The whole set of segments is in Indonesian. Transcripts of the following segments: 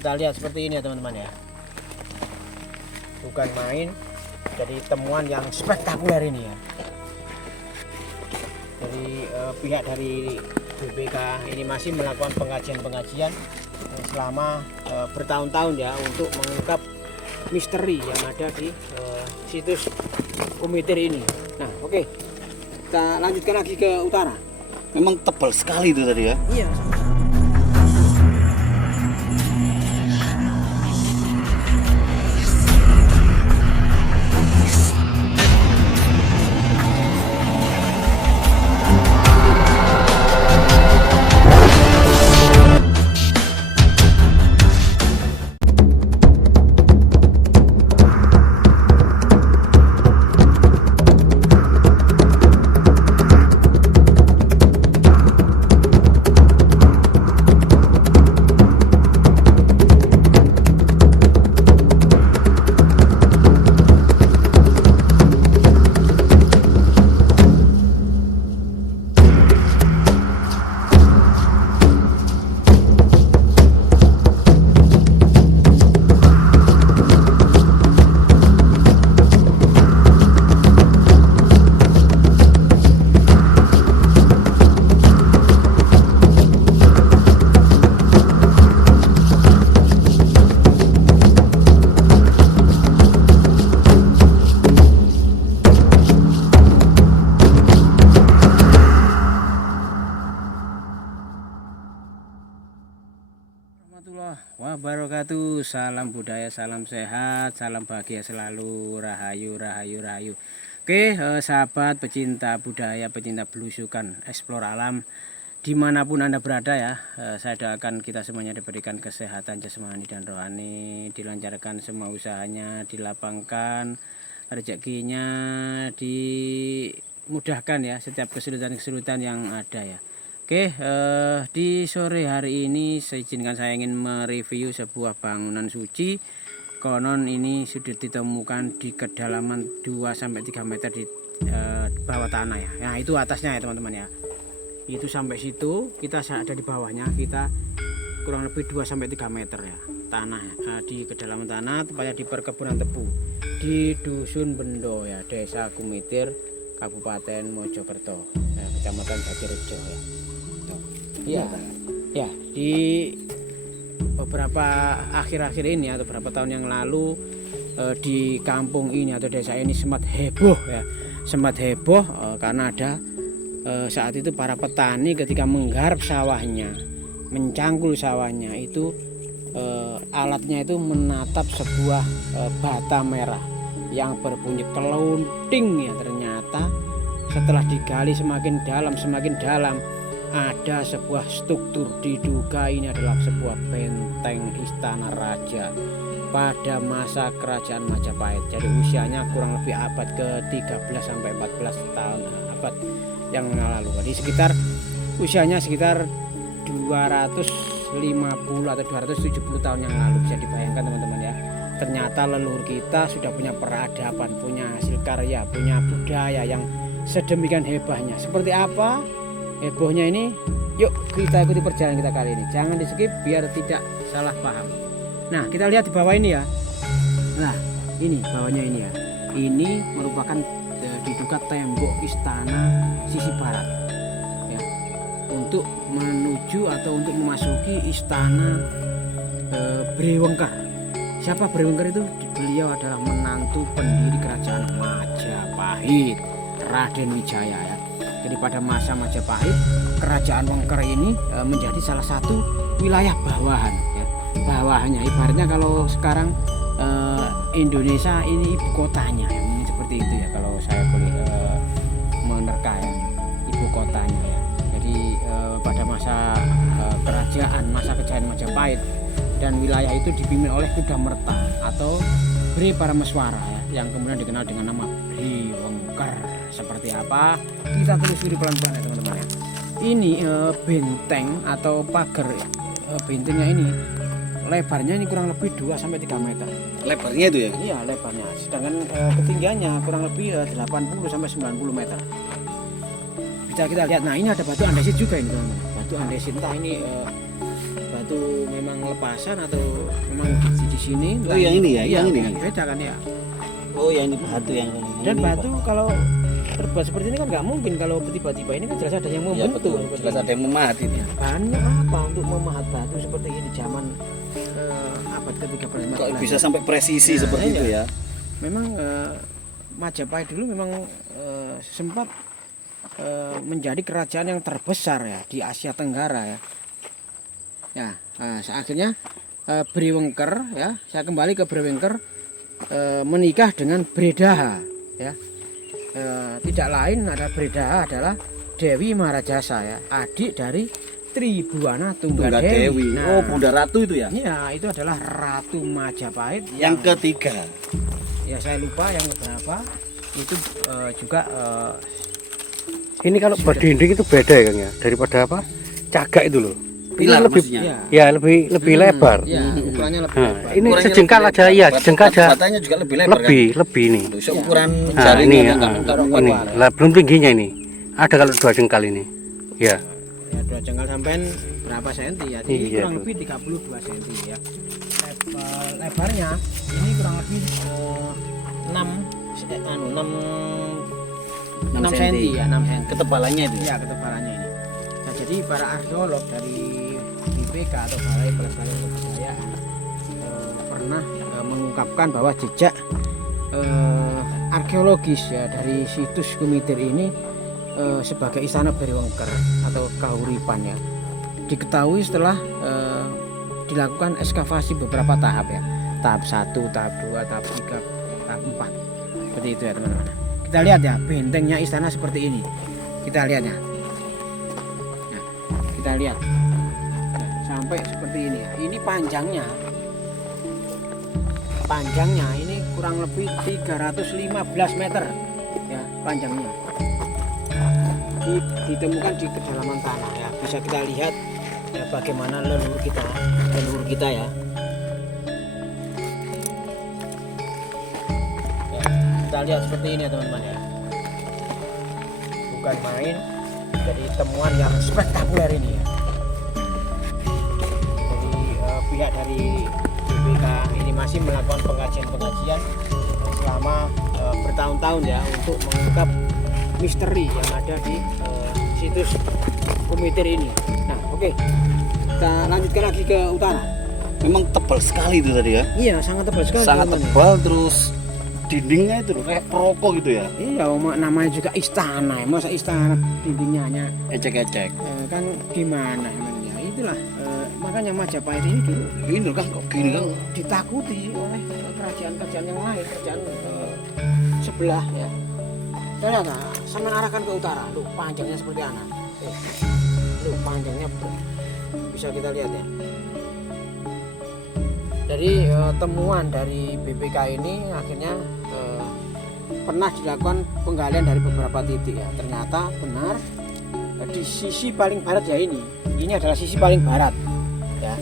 Kita lihat seperti ini ya teman-teman ya. Bukan main, jadi temuan yang spektakuler ini ya. Jadi pihak dari BPK ini masih melakukan pengajian-pengajian selama bertahun-tahun ya untuk mengungkap misteri yang ada di situs Umitir ini. Nah, oke. Kita lanjutkan lagi ke utara. Memang tebal sekali itu tadi ya. Iya. Wabarakatuh. Salam budaya, salam sehat, salam bahagia selalu, rahayu, rahayu, rahayu. Oke, sahabat pecinta budaya, pecinta belusukan, eksplor alam, dimanapun Anda berada ya, saya doakan kita semuanya diberikan kesehatan jasmani dan rohani, dilancarkan semua usahanya, dilapangkan rezekinya, dimudahkan ya setiap kesulitan-kesulitan yang ada ya. Oke, di sore hari ini saya izinkan saya ingin mereview sebuah bangunan suci. Konon ini sudah ditemukan di kedalaman 2-3 meter di bawah tanah ya. Nah, itu atasnya ya teman-teman ya. Itu sampai situ, kita ada di bawahnya, kita kurang lebih 2-3 meter ya. Tanah di kedalaman tanah, tepatnya di perkebunan tebu di Dusun Bendo ya, Desa Gumitir, Kabupaten Mojokerto, ya, Kecamatan Jatirejo ya. Ya, ya di beberapa akhir-akhir ini atau beberapa tahun yang lalu di kampung ini atau desa ini sempat heboh ya, sempat heboh karena ada saat itu para petani ketika menggarap sawahnya, mencangkul sawahnya itu alatnya itu menatap sebuah bata merah yang berbunyi kelunting ya. Ternyata setelah digali semakin dalam ada sebuah struktur, diduga ini adalah sebuah benteng istana raja pada masa kerajaan Majapahit. Jadi usianya kurang lebih abad ke-13 sampai 14 tahun, abad yang lalu. Jadi sekitar usianya sekitar 250 atau 270 tahun yang lalu, bisa dibayangkan teman-teman ya. Ternyata leluhur kita sudah punya peradaban, punya hasil karya, punya budaya yang sedemikian hebatnya. Seperti apa hebohnya ini? Yuk kita ikuti perjalanan kita kali ini. Jangan di skip biar tidak salah paham. Nah, kita lihat di bawah ini ya. Nah, ini bawahnya ini ya. Ini merupakan diduga tembok istana sisi barat ya, untuk menuju atau untuk memasuki istana Brewengker. Siapa Brewengker itu? Beliau adalah menantu pendiri kerajaan Majapahit, Raden Wijaya ya. Jadi pada masa Majapahit, kerajaan Wengker ini menjadi salah satu wilayah bawahan ya. Bawahannya ibaratnya kalau sekarang Indonesia ini ibu kotanya ya. Seperti itu ya kalau saya boleh menerka ya, ibu kotanya ya. Jadi pada masa masa kejayaan Majapahit, dan wilayah itu dipimpin oleh Kudamerta atau Bre Parameswara ya, yang kemudian dikenal dengan nama Brewengker. Seperti apa? Kita telusuri pelan-pelan ya teman-teman ya. Ini benteng atau pagar bentengnya ini lebarnya ini kurang lebih 2-3 meter. Lebarnya itu ya? Iya, lebarnya. Sedangkan ketinggiannya kurang lebih 80-90 meter. Bisa kita lihat. Nah, ini ada batu andesit juga ini teman-teman. Batu andesit, entah ini batu memang lepasan atau memang di sini. Oh, yang ini ya, yang ini kan? Beda kan ya. Oh ya, ini batu yang Dan ini, batu kalau terbuat seperti ini kan nggak mungkin kalau tiba-tiba ini kan jelas ada yang Pak. Ya membentuk. betul, jelas ada yang memahat ini. Bahannya apa untuk memahat batu seperti ini zaman abad ke-13 Kok bisa sampai presisi Nah, seperti iya. itu ya? Memang Majapahit dulu memang sempat menjadi kerajaan yang terbesar ya di Asia Tenggara ya. Ya, akhirnya Briwengker ya, saya kembali ke Briwengker menikah dengan Bredaha ya. Tidak lain ada Bredaha adalah Dewi Maharajasa ya, adik dari Tribuana Tunggadewi. Tunggadewi. Oh, Bunda Ratu itu ya? Iya, itu adalah Ratu Majapahit Yang ketiga. ya saya lupa yang berapa itu juga Ini kalau buat dinding itu beda ya Kang ya, daripada apa? Cagak itu loh. Pilar lebih, maksudnya. ya lebih lebar. ya ukurannya lebih Nah, lebar. ini Ukurannya sejengkal lebih aja lebar. ya, sejengkal aja. Batanya juga lebih lebar Lebih ini. kan? Seukuran Nah, jaring ini yang ya, enggak ini. Lah belum tingginya ini. Ada kalau 2 jengkal ini. Ya. Ya 2 jengkal sampai berapa senti ya? Ini Iya, kurang tuh. lebih 32 senti ya. Lebarnya ini kurang lebih 6 senti ya, 6 senti. Ketebalannya itu. Ya ketebalannya ini. Nah, jadi para arkeolog dari BPK atau Balai Pelestarian Kebudayaan pernah mengungkapkan bahwa jejak arkeologis ya dari situs Kumitir ini sebagai istana Briwengker atau Kahuripan ya, diketahui setelah dilakukan ekskavasi beberapa tahap ya, tahap 1, tahap 2, tahap 3, tahap 4 seperti itu ya teman-teman. Kita lihat ya bentengnya istana seperti ini, kita lihat ya. Nah, kita lihat nah, sampai seperti ini ya. Ini panjangnya ini kurang lebih 315 meter ya panjangnya. Ditemukan di kedalaman tanah ya, bisa kita lihat ya bagaimana leluhur kita ya. Kita lihat seperti ini ya teman-teman ya, bukan main, jadi temuan yang spektakuler ini ya. Jadi pihak dari BPK ini masih melakukan pengajian selama bertahun-tahun ya untuk mengungkap misteri yang ada di situs Kumitir ini. Nah, oke. Kita lanjutkan lagi ke utara. Memang tebal sekali itu tadi ya. Iya, sangat tebal sekali. Sangat teman-teman. tebal, terus dindingnya itu loh kayak perokok gitu ya. Iya, namanya juga istana. Masa istana dindingnya hanya Ecek-ecek. kan gimana namanya? Itulah makanya Majapahit ini dulu Ini loh Kang, kok gini Kang? ditakuti oleh kerajaan-kerajaan yang lain, kerajaan sebelah ya. Saya lihat, sama arahkan ke utara. Loh, panjangnya seperti anak. Loh, panjangnya bisa kita lihat ya. Dari temuan dari BPK ini akhirnya pernah dilakukan penggalian dari beberapa titik ya. Ternyata benar di sisi paling barat ya ini adalah sisi paling barat ya.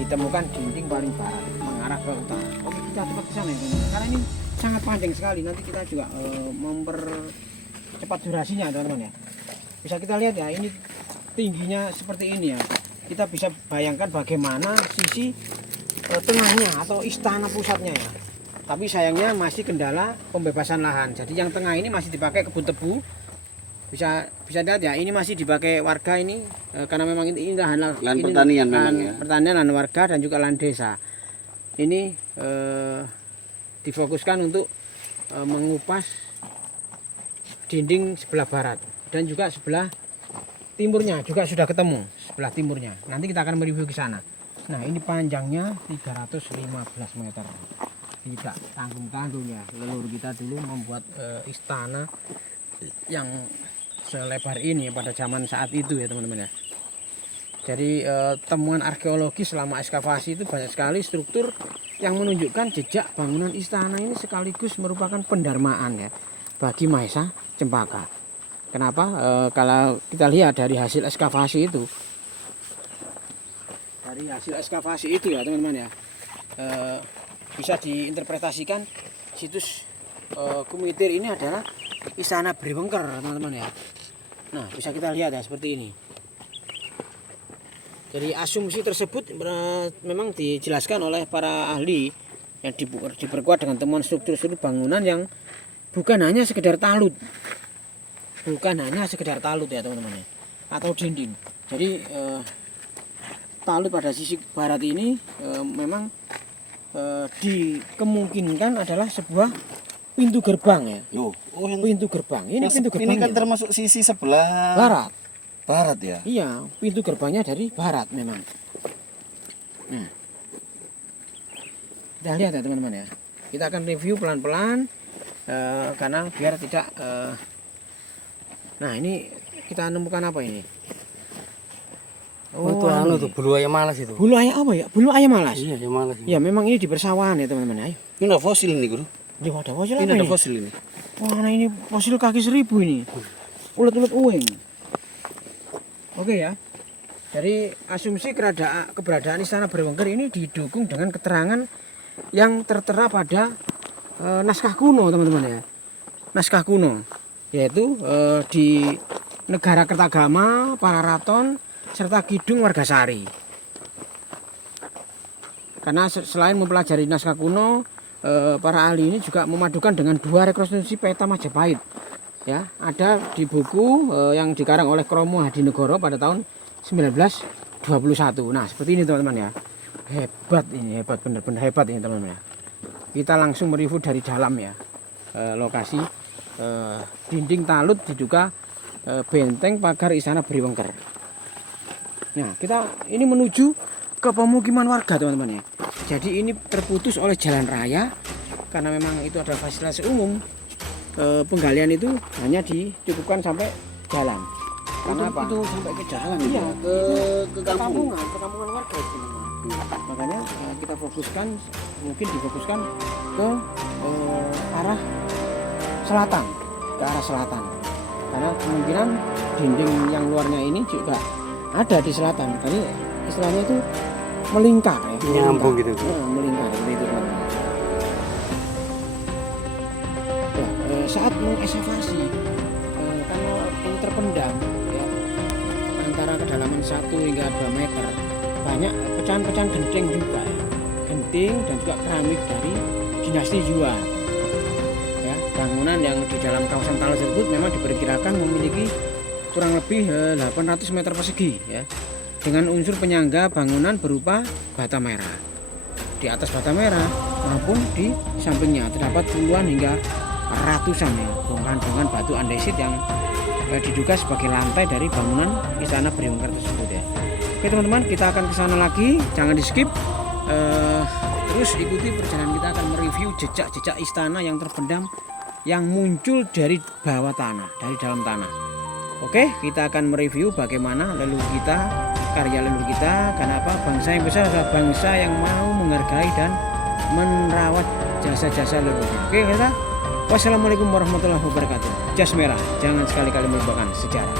Ditemukan dinding paling barat mengarah ke utara. Oke, kita cepat ke sana ya teman-teman. Karena ini sangat panjang sekali. Nanti kita juga mempercepat durasinya teman-teman ya. Bisa kita lihat ya, ini tingginya seperti ini ya. Kita bisa bayangkan bagaimana sisi tengahnya atau istana pusatnya ya. Tapi sayangnya masih kendala pembebasan lahan. Jadi yang tengah ini masih dipakai kebun tebu. Bisa lihat ya, ini masih dipakai warga ini karena memang ini lahan Pertanian memang ya. Pertanian, lahan warga dan juga lahan desa. Ini difokuskan untuk mengupas dinding sebelah barat dan juga sebelah timurnya juga sudah ketemu, sebelah timurnya. Nanti kita akan mereview ke sana. Nah, ini panjangnya 315 meter. Tidak tanggung-tanggung ya. Leluhur kita dulu membuat istana yang selebar ini pada zaman saat itu ya teman-teman ya. Jadi temuan arkeologi selama ekskavasi itu banyak sekali struktur yang menunjukkan jejak bangunan istana ini sekaligus merupakan pendarmaan ya bagi Mahesa Cempaka. Kenapa? Kalau kita lihat dari hasil ekskavasi itu, ya teman-teman ya, bisa diinterpretasikan situs Kumitir ini adalah istana Briwengker teman-teman ya. Nah, bisa kita lihat ya seperti ini. Jadi asumsi tersebut memang dijelaskan oleh para ahli yang diperkuat dengan temuan struktur-struktur bangunan yang bukan hanya sekedar talut. Bukan hanya sekedar talut ya teman-teman ya. Atau dinding. Jadi talut pada sisi barat ini memang dikemungkinkan adalah sebuah pintu gerbang ya. Loh, yang Pintu gerbang. Ini pintu ini kan gerbangnya. termasuk sisi sebelah Barat. barat ya. Iya, pintu gerbangnya dari barat memang. Nah, kita lihat ya teman-teman ya. Kita akan review pelan-pelan karena biar tidak. Nah ini kita nemukan apa ini? Oh, itu anu tuh bulu ayam malas itu. Bulu ayam apa ya? Bulu ayam malas. Iya, ayam malas. Ya memang ini di persawahan ya teman-teman. Ayo. Ini ada fosil nih, Guru. Ini ada fosil Ini apa ada ini? fosil ini. Wah, nah ini fosil kaki 1000 ini. Ulet-ulet uweng. Oke ya. Dari asumsi keberadaan Istana Berwengker ini didukung dengan keterangan yang tertera pada naskah kuno teman-teman ya. Naskah kuno yaitu di Negara Kertagama, Pararaton, serta Kidung Wargasari. Karena selain mempelajari naskah kuno, para ahli ini juga memadukan dengan 2 rekonstruksi peta Majapahit. Ya, ada di buku yang dikarang oleh Kromo Hadinegoro pada tahun 1921. Nah, seperti ini teman-teman ya. Hebat ini, hebat bener-bener hebat ini teman-teman ya. Kita langsung mereview dari dalam ya. Lokasi dinding talut diduga benteng pagar Istana Berwengker. Nah, kita ini menuju ke pemukiman warga teman-teman ya. Jadi ini terputus oleh jalan raya karena memang itu adalah fasilitas umum. Penggalian itu hanya dicukupkan sampai jalan. Karena apa? Itu sampai ke jalan Iya, ke kampung. perkampungan warga itu. Makanya kita fokuskan, mungkin difokuskan ke arah selatan, ke arah selatan. Karena kemungkinan dinding yang luarnya ini juga ada di selatan. Jadi istilahnya itu melingkar ya. Nyambung gitu. Melingkar seperti itu teman-teman. Saat mengekskavasi karena ini terpendam ya, antara kedalaman 1 hingga 2 meter banyak pecahan-pecahan genting juga ya. Genting dan juga keramik dari dinasti Yuan ya. Bangunan yang di dalam kawasan talut tersebut memang diperkirakan memiliki kurang lebih 800 meter persegi ya, dengan unsur penyangga bangunan berupa bata merah. Di atas bata merah maupun di sampingnya terdapat puluhan hingga ratusan ya bongkahan-bongkahan batu andesit yang diduga sebagai lantai dari bangunan Istana Berwengker tersebut ya. Oke teman-teman, kita akan ke sana lagi, jangan di skip. Terus ikuti perjalanan kita akan mereview jejak-jejak istana yang terpendam yang muncul dari bawah tanah, dari dalam tanah. Oke, kita akan mereview bagaimana leluhur kita, karya leluhur kita. Karena apa? Bangsa yang besar adalah bangsa yang mau menghargai dan merawat jasa-jasa leluhur. Oke, kita. Wassalamualaikum warahmatullahi wabarakatuh. Jas merah, jangan sekali-kali melupakan sejarah.